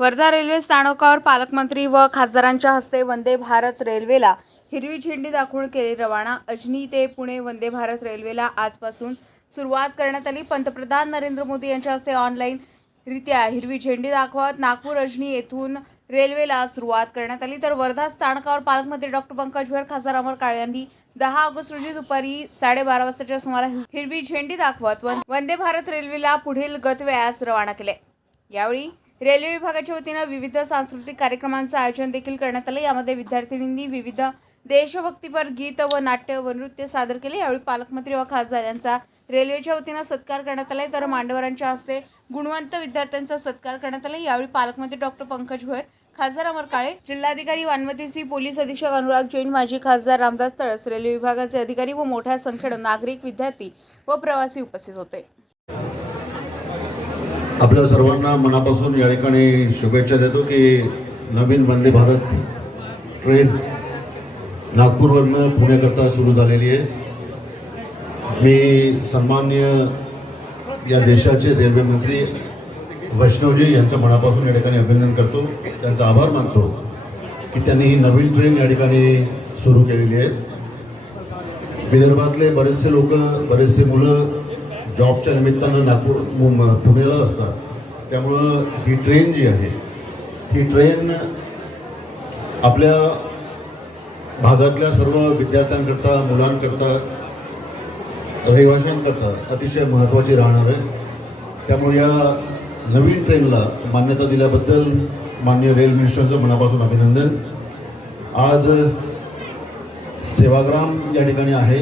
Wardha railway स्थानकावर पालकमंत्री व खासदारांच्या हस्ते वंदे भारत रेल्वेला हिरवी झेंडी दाखवून केली रवाना. अजनी ते पुणे वंदे भारत रेल्वेला आजपासून सुरुवात करण्यात आली. पंतप्रधान नरेंद्र मोदी यांच्या हस्ते ऑनलाईन रित्या हिरवी झेंडी दाखवत नागपूर अजनी येथून रेल्वेला सुरुवात करण्यात आली. तर वर्धा स्थानकावर पालकमंत्री डॉक्टर पंकज भुयार खासदार अमर काळे यांनी दहा ऑगस्ट रोजी दुपारी साडेबारा वाजताच्या सुमारास हिरवी झेंडी दाखवत वंदे भारत रेल्वेला पुढील गतव्यास रवाना केले. यावेळी रेल्वे विभागाच्या वतीनं विविध सांस्कृतिक कार्यक्रमांचं आयोजन देखील करण्यात आलं. यामध्ये विद्यार्थिनींनी विविध देशभक्तीपर गीत व नाट्य व नृत्य सादर केले. यावेळी पालकमंत्री व खासदार यांचा रेल्वेच्या वतीनं सत्कार करण्यात आला. तर मांडवरांच्या हस्ते गुणवंत विद्यार्थ्यांचा सत्कार करण्यात आला. यावेळी पालकमंत्री डॉक्टर पंकज भोयर खासदार अमर काळे जिल्हाधिकारी वानमती सिंह पोलीस अधीक्षक अनुराग जैन माजी खासदार रामदास तळस रेल्वे विभागाचे अधिकारी व मोठ्या संख्येनं नागरिक विद्यार्थी व प्रवासी उपस्थित होते. आपल्या सर्वांना मनापासून या ठिकाणी शुभेच्छा देतो की नवीन वंदे भारत ट्रेन नागपूरवरनं पुण्याकरता सुरू झालेली आहे. मी सन्मान्य या देशाचे रेल्वे मंत्री वैष्णवजी यांचं मनापासून या ठिकाणी अभिनंदन करतो. त्यांचा आभार मानतो की त्यांनी ही नवीन ट्रेन या ठिकाणी सुरू केलेली आहे. विदर्भातले बरेचसे लोक बरेचसे मुलं जॉबच्या निमित्तानं नागपूर मुं- पुण्याला असतात. त्यामुळं ही ट्रेन जी आहे ही ट्रेन आपल्या भागातल्या सर्व विद्यार्थ्यांकरता मुलांकरता रहिवाशांकरता अतिशय महत्त्वाची राहणार आहे. त्यामुळे या नवीन ट्रेनला मान्यता दिल्याबद्दल मान्य रेल मिनिस्टरचं मनापासून अभिनंदन. आज सेवाग्राम या ठिकाणी आहे.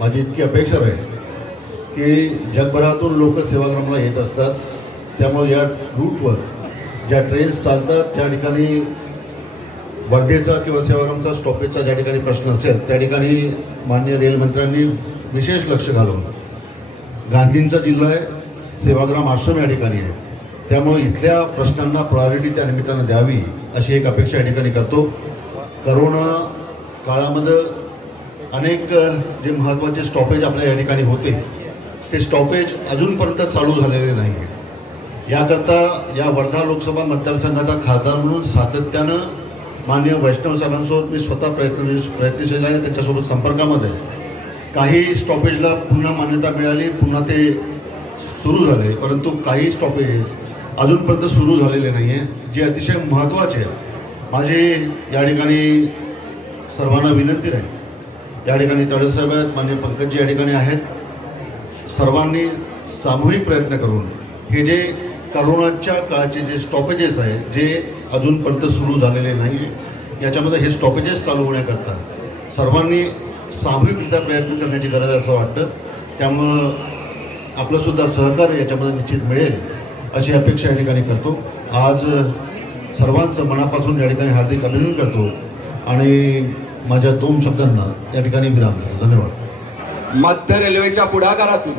माझी इतकी अपेक्षा आहे की जगभरातून लोक सेवाग्रामला येत असतात. त्यामुळे या रूटवर ज्या ट्रेन्स चालतात त्या ठिकाणी वर्धेचा किंवा सेवाग्रामचा स्टॉपेजचा ज्या ठिकाणी प्रश्न असेल त्या ठिकाणी मान्य रेलमंत्र्यांनी विशेष लक्ष घालवलं गांधींचा जिल्हा आहे सेवाग्राम आश्रम या ठिकाणी आहे. त्यामुळे इथल्या प्रश्नांना प्रायोरिटी त्या निमित्तानं द्यावी अशी एक अपेक्षा या ठिकाणी करतो. करोना काळामध्ये अनेक जे महत्त्वाचे स्टॉपेज आपल्या या ठिकाणी होते ते स्टॉपेज अजूनपर्यंत चालू झालेले नाही आहे याकरता या वर्धा लोकसभा मतदारसंघाचा खासदार म्हणून सातत्यानं मान्य वैष्णव साहेबांसोबत मी स्वतः प्रयत्न प्रयत्नशील आहे त्यांच्यासोबत संपर्कामध्ये काही स्टॉपेजला पुन्हा मान्यता मिळाली पुन्हा ते सुरू झाले परंतु काही स्टॉपेजेस अजूनपर्यंत सुरू झालेले नाही आहे जे अतिशय महत्त्वाचे आहेत. माझी या ठिकाणी सर्वांना विनंती आहे या ठिकाणी तळेसाहेब आहेत मान्य पंकजी या ठिकाणी आहेत. सर्वांनी सामूहिक प्रयत्न करून हे जे करोनाच्या काळचे जे स्टॉपेजेस आहेत जे अजूनपर्यंत सुरू झालेले नाही याच्यामध्ये हे स्टॉपेजेस चालू होण्याकरता सर्वांनी सामूहिकरित्या प्रयत्न करण्याची गरज आहे असं वाटतं. त्यामुळं आपलंसुद्धा सहकार्य याच्यामध्ये निश्चित मिळेल अशी अपेक्षा या ठिकाणी करतो. आज सर्वांचं मनापासून या ठिकाणी हार्दिक अभिनंदन करतो. आणि माझ्या दोन शब्दांना या ठिकाणी विराम धन्यवाद. मध्य रेल्वेच्या पुढाकारातून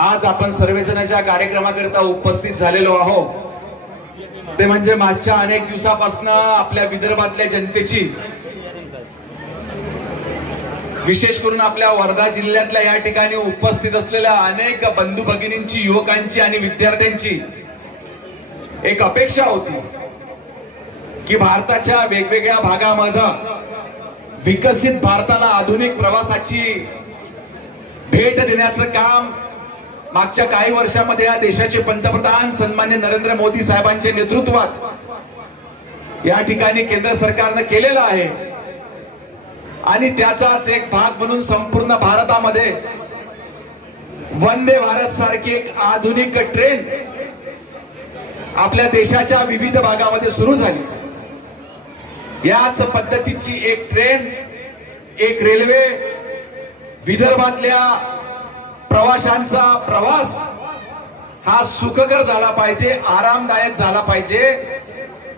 आज आपण सर्वजणाच्या कार्यक्रमाकरिता उपस्थित झालेलो आहोत. ते म्हणजे मागच्या अनेक दिवसापासून आपल्या विदर्भातल्या जनतेची विशेष करून आपल्या वर्धा जिल्ह्यातल्या या ठिकाणी उपस्थित असलेल्या अनेक बंधू भगिनींची युवकांची आणि विद्यार्थ्यांची एक अपेक्षा होती की भारताच्या वेगवेगळ्या भागामध्ये विकसित भारताला आधुनिक प्रवासाची भेट देण्याचं काम मागच्या काही वर्षामध्ये या देशाचे पंतप्रधान सन्मान्य नरेंद्र मोदी साहेबांच्या नेतृत्वात या ठिकाणी केंद्र सरकारनं केलेलं आहे. आणि त्याचाच एक भाग म्हणून संपूर्ण भारतामध्ये वंदे भारत सारखी एक आधुनिक ट्रेन आपल्या देशाच्या विविध भागामध्ये सुरू झाली. याच पद्धतीची एक ट्रेन एक रेल्वे विदर्भातल्या प्रवाशांचा प्रवास हा सुखकर झाला पाहिजे आरामदायक झाला पाहिजे.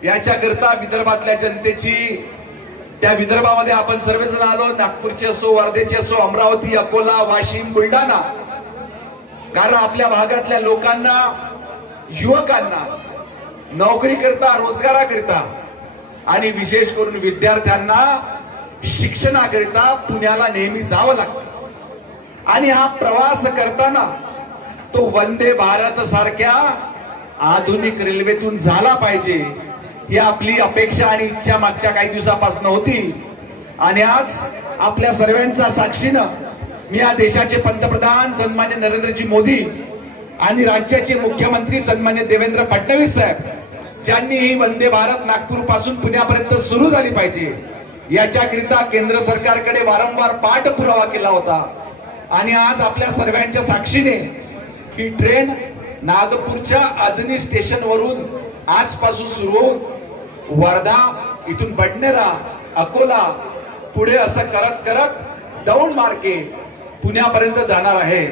याच्याकरता विदर्भातल्या जनतेची त्या विदर्भामध्ये आपण सर्वजण आलो नागपूरचे असो वर्धेचे असो अमरावती अकोला वाशिम बुलढाणा. कारण आपल्या भागातल्या लोकांना युवकांना नोकरी करता रोजगाराकरिता आणि विशेष करून विद्यार्थ्यांना शिक्षणाकरिता पुण्याला नेहमी जावं लागतं. आणि हा प्रवास करताना तो वंदे भारत सारख्या आधुनिक रेल्वेतून झाला पाहिजे ही आपली अपेक्षा आणि इच्छा मागच्या काही दिवसापासून होती. आणि आज आपल्या सर्वांचा साक्षीनं मी या देशाचे पंतप्रधान सन्मान्य नरेंद्रजी मोदी आणि राज्याचे मुख्यमंत्री सन्मान्य देवेंद्र फडणवीस साहेब ज्यांनी ही वंदे भारत नागपूरपासून पुण्यापर्यंत सुरू झाली पाहिजे याच्याकरिता केंद्र सरकारकडे वारंवार पाठपुरावा केला होता. आणि आज आपल्या सर्वांच्या साक्षीने ही ट्रेन नागपूरच्या अजनी स्टेशन वरून आजपासून सुरू होऊन वर्धा इथून बडनेरा अकोला पुढे असं करत करत दौंड मार्गे पुण्यापर्यंत जाणार आहे.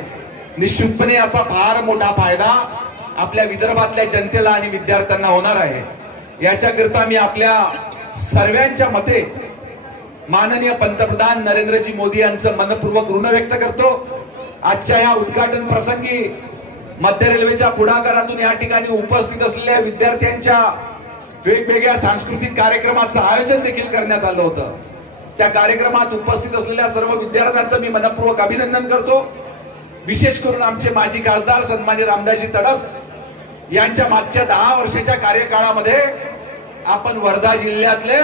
निश्चितपणे याचा फार मोठा फायदा आपल्या विदर्भातल्या जनतेला आणि विद्यार्थ्यांना होणार आहे. याच्याकरिता मी आपल्या सर्वांच्या मते माननीय पंतप्रधान नरेंद्रजी मोदी यांचं मनपूर्वक ऋण व्यक्त करतो. आजच्या या उद्घाटन प्रसंगी मध्य रेल्वेच्या पुढाकारातून या ठिकाणी उपस्थित असलेल्या विद्यार्थ्यांच्या वेगवेगळ्या सांस्कृतिक कार्यक्रमाचं आयोजन देखील करण्यात आलं होतं. त्या कार्यक्रमात उपस्थित असलेल्या सर्व विद्यार्थ्यांचं मी मनपूर्वक अभिनंदन करतो. विशेष करून आमचे माजी खासदार सन्मान्य रामदासजी तडस यांच्या मागच्या दहा वर्षाच्या कार्यकाळामध्ये आपण वर्धा जिल्ह्यातल्या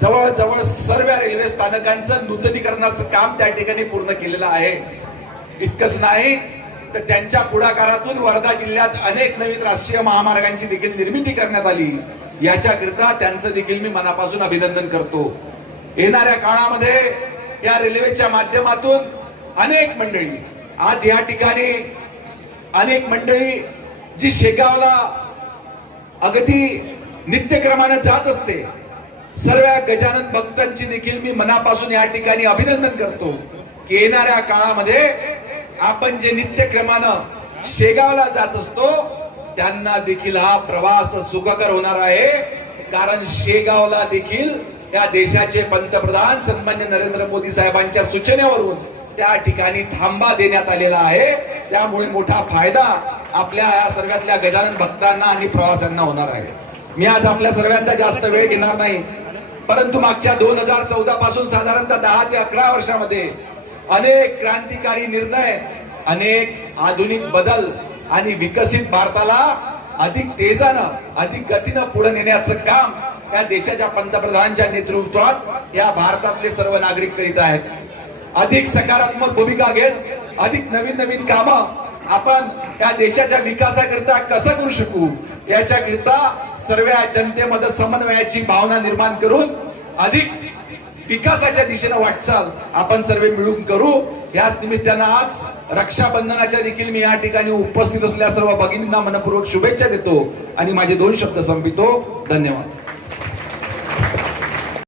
जवळजवळ सर्व रेल्वे स्थानकांचं नूतनीकरणाचं काम त्या ठिकाणी पूर्ण केलेलं आहे. इतकंच नाही तर त्यांच्या पुढाकारातून वर्धा जिल्ह्यात अनेक नवीन राष्ट्रीय महामार्गांची देखील निर्मिती करण्यात आली. याच्याकरिता त्यांचं देखील मी मनापासून अभिनंदन करतो. येणाऱ्या काळामध्ये या रेल्वेच्या माध्यमातून अनेक मंडळी आज या ठिकाणी अनेक मंडळी जी शेगावला अगदी नित्यक्रमाने जात असते सर्व गजानन भक्तांची देखील मी मनापासून या ठिकाणी अभिनंदन करतो की येणाऱ्या काळामध्ये आपण जे नित्यक्रमानं शेगावला जात असतो त्यांना देखील हा प्रवास सुखकर होणार आहे. कारण शेगावला देखील या देशाचे पंतप्रधान सन्मान्य नरेंद्र मोदी साहेबांच्या सूचनेवरून त्या ठिकाणी थांबा देण्यात आलेला आहे. त्यामुळे मोठा फायदा आपल्या या सर्वातल्या गजानन भक्तांना आणि प्रवाशांना होणार आहे. मी आज आपल्या सर्वांचा जास्त वेळ घेणार नाही परंतु मागच्या दोन हजार चौदा पासून साधारणतः दहा ते अकरा वर्षामध्ये अनेक क्रांतिकारी निर्णय अनेक आधुनिक बदल आणि विकसित भारताला अधिक तेजानं अधिक गतीनं पुढे नेण्याचं काम या देशाच्या पंतप्रधानांच्या नेतृत्वात या भारतातले सर्व नागरिक करीत आहेत. अधिक सकारात्मक भूमिका घेत अधिक नवीन नवीन कामं आपण या देशाच्या विकासाकरिता कसं करू शकू? याच्याकरिता सर्व जनतेमध्ये समन्वयाची भावना निर्माण करून अधिक विकासाच्या दिशेनं वाटचाल आपण सर्व मिळून करू. याच निमित्तानं आज रक्षाबंधनाच्या देखील मी या ठिकाणी उपस्थित असलेल्या सर्व भगिनींना मनपूर्वक शुभेच्छा देतो आणि माझे दोन शब्द संपितो धन्यवाद.